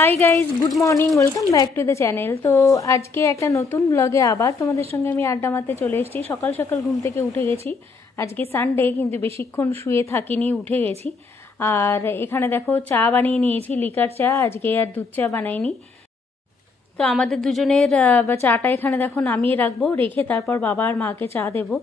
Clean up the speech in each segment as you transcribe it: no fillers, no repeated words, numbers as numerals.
Hi guys, good morning, welcome back to the channel. তো আজকে একটা নতুন ব্লগে আবার তোমাদের সঙ্গে আমি আড্ডা মারতে চলে এসেছি। সকাল সকাল ঘুম থেকে উঠে গেছি। আজকে সানডে, কিন্তু বেশিক্ষণ শুয়ে থাকিনি, উঠে গেছি। আর এখানে দেখো চা বানিয়ে নিয়েছি, লিকার চা, আজকে আর দুধ চা বানাইনি। তো আমাদের দুজনের চাটা এখানে দেখো নামিয়ে রাখবো, রেখে তারপর বাবা আর মাকে চা দেবো।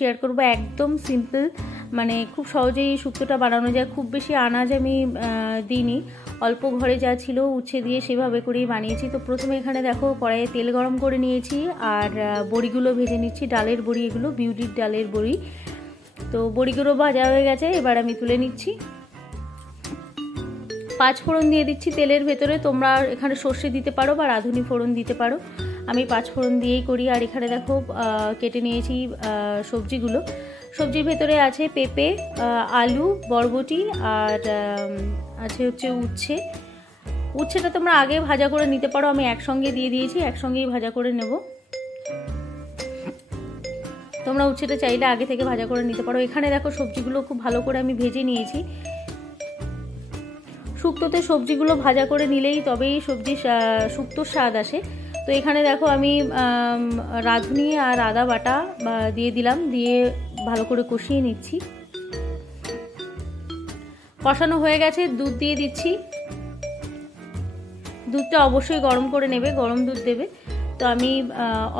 শেয়ার করবো, একদম সিম্পল, মানে খুব সহজেই শুক্তোটা বানানো যায়। খুব বেশি আনাজ আমি দিইনি, অল্প ঘরে যা ছিল উচ্ছে দিয়ে সেভাবে করেই বানিয়েছি। তো প্রথমে এখানে দেখো কড়াইয়ে তেল গরম করে নিয়েছি, আর বড়িগুলো ভেজে নিচ্ছি। ডালের বড়ি, এগুলো বিউটির ডালের বড়ি। তো বড়িগুলো ভাজা হয়ে গেছে, এবার আমি তুলে নিচ্ছি। 5 ফোড়ন দিয়ে দিচ্ছি তেলের ভেতরে। তোমরা এখানে সর্ষে দিতে পারো বা রাঁধুনি ফোড়ন দিতে পারো, আমি 5 ফোড়ন দিয়েই করি। আর এখানে দেখো কেটে নিয়েছি সবজিগুলো। সবজির ভেতরে আছে পেঁপে, আলু, বরবটি, আর আছে হচ্ছে উচ্ছে। উচ্ছেটা তোমরা আগে ভাজা করে নিতে পারো, আমি একসঙ্গে দিয়ে দিয়েছি, একসঙ্গেই ভাজা করে নেব। তোমরা উচ্ছেটা চাইলে আগে থেকে ভাজা করে নিতে পারো। এখানে দেখো সবজিগুলো খুব ভালো করে আমি ভেজে নিয়েছি। শুক্তোতে সবজিগুলো ভাজা করে নিলেই তবেই শুক্তোর স্বাদ আসে। তো এখানে দেখো আমি রাঁধুনি আর আদা বাটা দিয়ে দিলাম, দিয়ে ভালো করে কষিয়ে নিচ্ছি। কষানো হয়ে গেছে, দুধ দিয়ে দিচ্ছি। দুধটা অবশ্যই গরম করে নেবে, গরম দুধ দেবে। তো আমি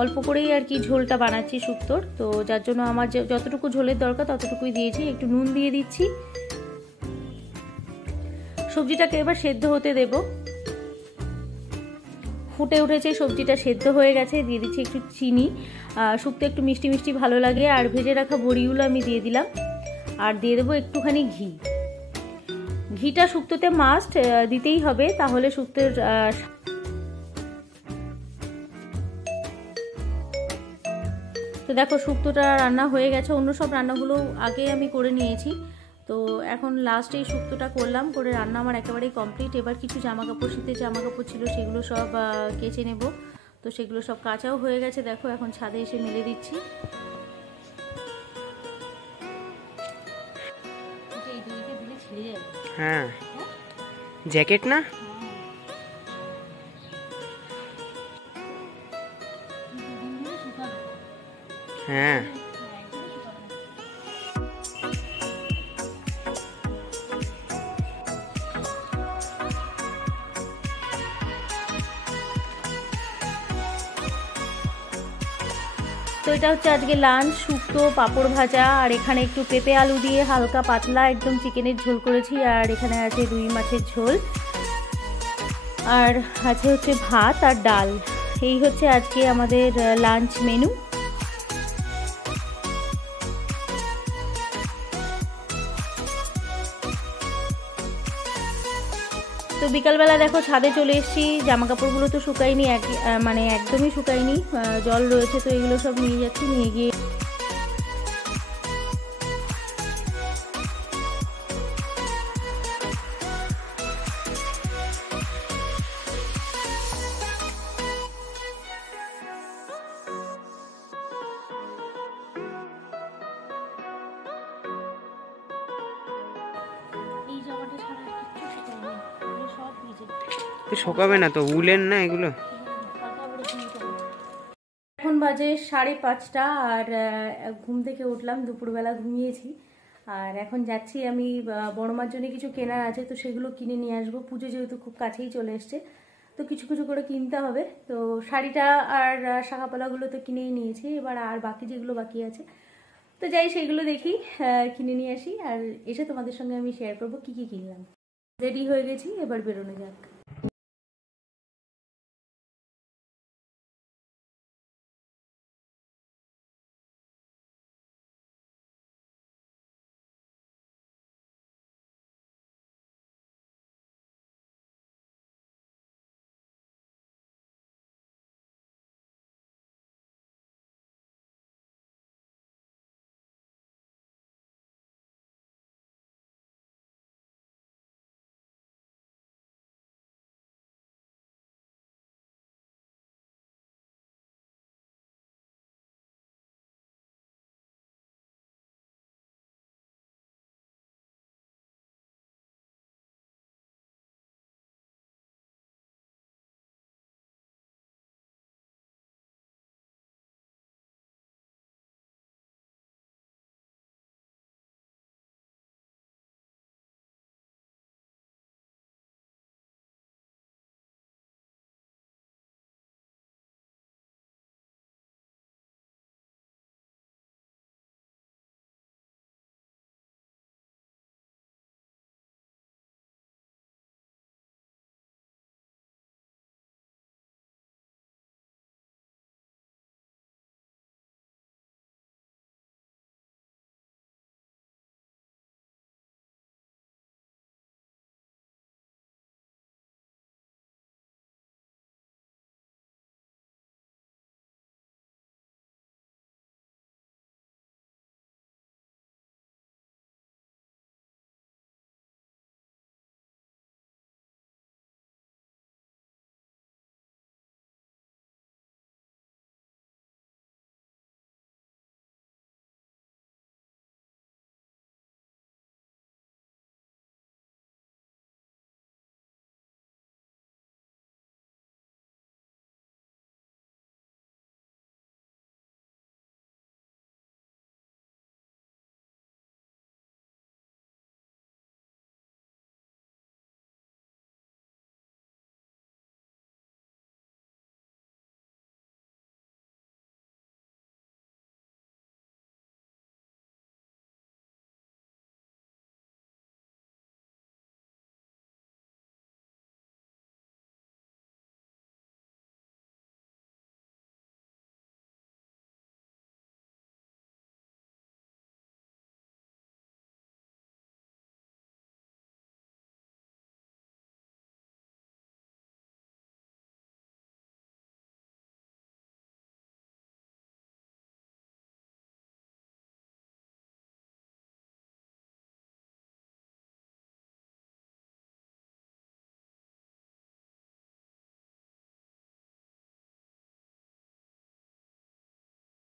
অল্প করেই আর কি ঝোলটা বানাচ্ছি শুক্তোর, তো যার জন্য আমার যতটুকু ঝোলের দরকার ততটুকুই দিয়েছি। একটু নুন দিয়ে দিচ্ছি। সবজিটাকে এবার সেদ্ধ হতে দেব। ফুটে উঠেছে, সবজিটা সেদ্ধ হয়ে গেছে, দিয়ে দিচ্ছি একটু চিনি। শুক্তো একটু মিষ্টি মিষ্টি ভালো লাগে। আর ভেজে রাখা বড়িগুলো আমি দিয়ে দিলাম, আর দিয়ে দেবো একটুখানি ঘি। ঘিটা শুক্তোতে মাস্ট দিতেই হবে, তাহলে শুক্তোর তো দেখো শুক্তোটা রান্না হয়ে গেছে। অন্য সব রান্নাগুলো আগে আমি করে নিয়েছি, তো এখন লাস্টে এই শুক্তোটা করলাম, করে রান্না আমার একেবারেই কমপ্লিট। এবার কিছু জামাকাপড়, শীতের জামাকাপড় ছিল, সেগুলো সব কেচে নেব। তো সেগুলো সব কাচাও হয়ে গেছে, দেখো এখন ছাদে এসে মেলে দিচ্ছি। হ্যাঁ, জ্যাকেট না? হ্যাঁ, তো এটা হচ্ছে আজকে লাঞ্চ, শুক্তো, পাঁপড় ভাজা, আর এখানে একটু পেঁপে আলু দিয়ে হালকা পাতলা একদম চিকেনের ঝোল করেছি। আর এখানে আছে রুই মাছের ঝোল, আর আছে হচ্ছে ভাত আর ডাল। এই হচ্ছে আজকে আমাদের লাঞ্চ মেনু। তো বিকালবেলা দেখো ছাদে চলে এসেছি। জামা কাপড়গুলো তো শুকায়নি, মানে একদমই শুকায়নি, জল রয়েছে। তো এগুলো সব নিয়ে যাচ্ছি, নিয়ে গিয়ে শোকাবে না তো, উলেন না এগুলো। এখন বাজে 5:30 আর ঘুম থেকে উঠলাম, দুপুরবেলা ঘুমিয়েছি। আর এখন যাচ্ছি আমি বড় মার জন্য কিছু কেনার আছে, তো সেগুলো কিনে নিয়ে আসবো। পুজো যেহেতু খুব কাছেই চলে এসছে, তো কিছু কিছু করে কিনতে হবে। তো শাড়িটা আর শাখাপালাগুলো তো কিনেই নিয়েছি, এবার আর বাকি যেগুলো বাকি আছে তো যাই সেগুলো দেখি, কিনে নিয়ে আসি। আর এসে তোমাদের সঙ্গে আমি শেয়ার করবো কি কি কিনলাম। রেডি হয়ে গেছি, এবার বেরোনো যাক।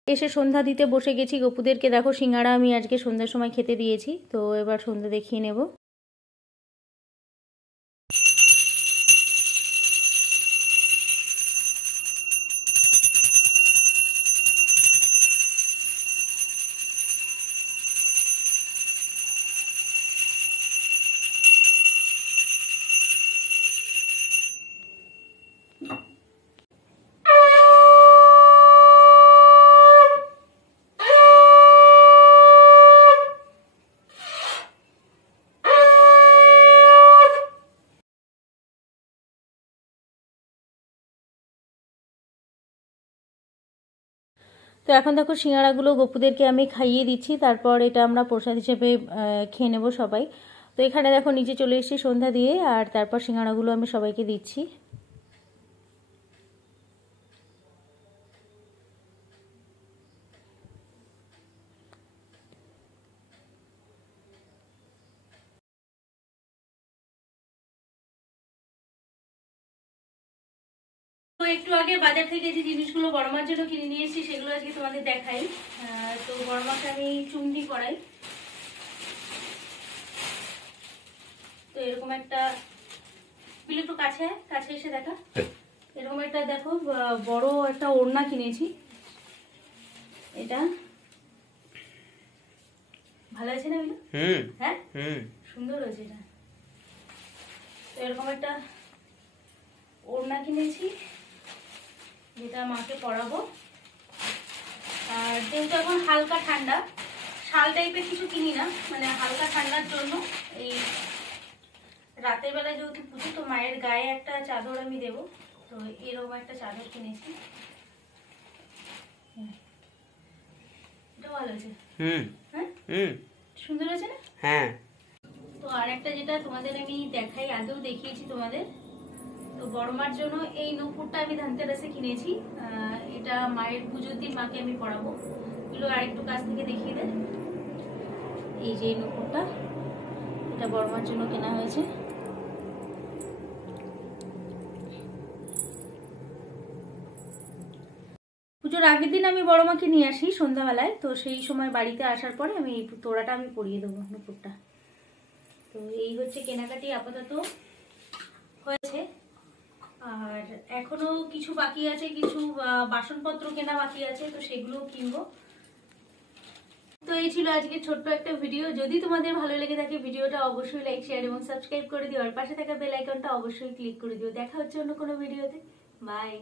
এসে সন্ধ্যা দিতে বসে গেছি। গপুদেরকে দেখো সিঙ্গাড়া আমি আজকে সন্ধ্যার সময় খেতে দিয়েছি, তো এবার সন্ধ্যা দেখিয়ে নেব। তো এখন দেখো সিঙ্গাড়াগুলো গপুদেরকে আমি খাইয়ে দিচ্ছি, তারপর এটা আমরা প্রসাদ হিসেবে খেয়ে নেবো সবাই। তো এখানে দেখো নিচে চলে এসেছি সন্ধ্যা দিয়ে, আর তারপর সিঙ্গাড়াগুলো আমি সবাইকে দিচ্ছি। তো একটু আগে বাজার থেকে যে জিনিসগুলো বড়মার জন্য কিনে নিয়ে এসেছি সেগুলো আজকে তোমাদের দেখাই। তো বড়মাকে আমি চুমকি করাই। তো এরকম একটা বিলে একটু কাছে কাছে এসে দেখা। এরকম একটা দেখো বড় একটা ওড়না কিনেছি, এটা ভালো আছে না বিলু? হ্যাঁ সুন্দর হয়েছে এটা। তো এরকম একটা ওড়না কিনেছি যেটা মাকে পরাবো। আর যেহেতু এখন হালকা ঠান্ডা, শাল টাইপের কিছু কিনি না, মানে হালকা ঠান্ডার জন্য এই রাতের বেলা যেহেতু পুজো, তো মায়ের গায়ে একটা চাদর আমি দেবো, তো এরকম একটা চাদর কিনেছি। এটা ভালো আছে। হ্যাঁ সুন্দর আছে না? হ্যাঁ। তো আর একটা যেটা তোমাদের আমি দেখাই, আগেও দেখিয়েছি তোমাদের, তো বড় মার জন্য এই নূপুরটা আমি ধানতেরাসে কিনেছি। এটা মায়ের পুজোর দিন মাকে আমি পরাবো। এগুলো আরেকটু কাছ থেকে দেখিয়ে দেয়। এই যে নূপুরটা, এটা বড় মার জন্য কেনা হয়েছে। পুজোর আগের দিন আমি বড় মাকে নিয়ে আসি সন্ধ্যাবেলায়, তো সেই সময় বাড়িতে আসার পরে আমি এই তোড়াটা আমি পরিয়ে দেবো, নূপুরটা। তো এই হচ্ছে কেনাকাটি আপাতত হয়েছে। আর এখনো কিছু বাকি আছে, কিছু বাসনপত্র কেনা বাকি আছে, তো সেগুলো কিনবো। তো এই ছিল আজকে ছোট্ট একটা ভিডিও। যদি তোমাদের ভালো লেগে থাকে ভিডিওটা অবশ্যই লাইক, শেয়ার এবং সাবস্ক্রাইব করে দিও। আর পাশে থাকা বেল আইকনটা অবশ্যই ক্লিক করে দিও। দেখা হচ্ছে অন্য কোনো ভিডিওতে। বাই।